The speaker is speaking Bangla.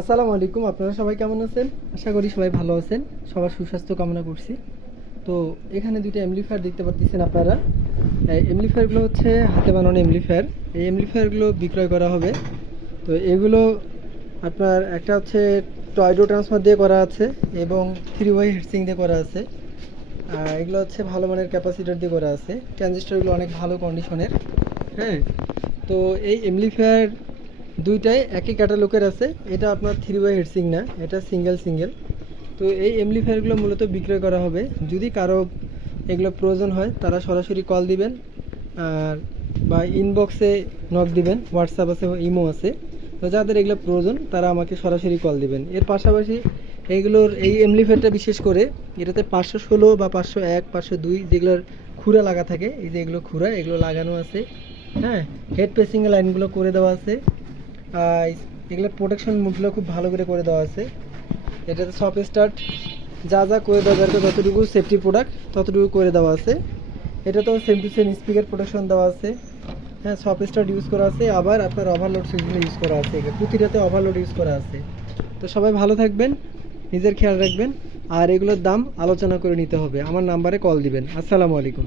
আসসালামু আলাইকুম। আপনারা সবাই কেমন আছেন? আশা করি সবাই ভালো আছেন। সবার সুস্বাস্থ্য কামনা করছি। তো এখানে দুইটা এমপ্লিফায়ার দেখতে পাচ্ছেন আপনারা। এই এমপ্লিফায়ারগুলো হচ্ছে হাতে বানানো এমপ্লিফায়ার। এই এমপ্লিফায়ারগুলো বিক্রয় করা হবে। তো এগুলো আপনার একটা হচ্ছে টয়ডো ট্রান্সফার দিয়ে করা আছে এবং 3 ওয়ে হিটসিং দিয়ে করা আছে। এগুলো হচ্ছে ভালো মানের ক্যাপাসিটার দিয়ে করা আছে। ট্রানজিস্টরগুলো অনেক ভালো কন্ডিশনের। হ্যাঁ, তো এই এমপ্লিফায়ার দুইটাই একই ক্যাটালগের আছে। এটা আপনার 3 ওয়ে হিটসিং না, এটা সিঙ্গেল সিঙ্গেল। তো এই এমপ্লিফায়ারগুলো মূলত বিক্রয় করা হবে। যদি কারো এগুলো প্রয়োজন হয় তারা সরাসরি কল দিবেন আর বা ইনবক্সে নক দিবেন। হোয়াটসঅ্যাপ আছে, ইমো আছে। তো যাদের এগুলো প্রয়োজন তারা আমাকে সরাসরি কল দিবেন। এর পাশাপাশি এইগুলোর এই এমপ্লিফায়ারটা বিশেষ করে এটাতে 516 বা 501 502 যেগুলোর খুঁড়া লাগা থাকে, এই যে এগুলো খুঁড়া, এগুলো লাগানো আছে। হ্যাঁ, হেড প্রেসিং লাইনগুলো করে দেওয়া আছে। আর এগুলোর প্রোটেকশন মুডগুলো খুব ভালো করে দেওয়া আছে। এটাতে সব স্টার্ট যা যা করে দেওয়া দরকার, যতটুকু সেফটি প্রোডাক্ট ততটুকু করে দেওয়া আছে। এটাতেও same to same speaker protection দেওয়া আছে। হ্যাঁ, সব স্টার্ট ইউজ করা আছে। আবার আপনার ওভারলোড সুইচগুলো ইউজ করা আছে। প্রতিটাতে ওভারলোড ইউজ করা আছে। তো সবাই ভালো থাকবেন, নিজের খেয়াল রাখবেন। আর এগুলোর দাম আলোচনা করে নিতে হবে। আমার নাম্বারে কল দিবেন। আসসালামু আলাইকুম।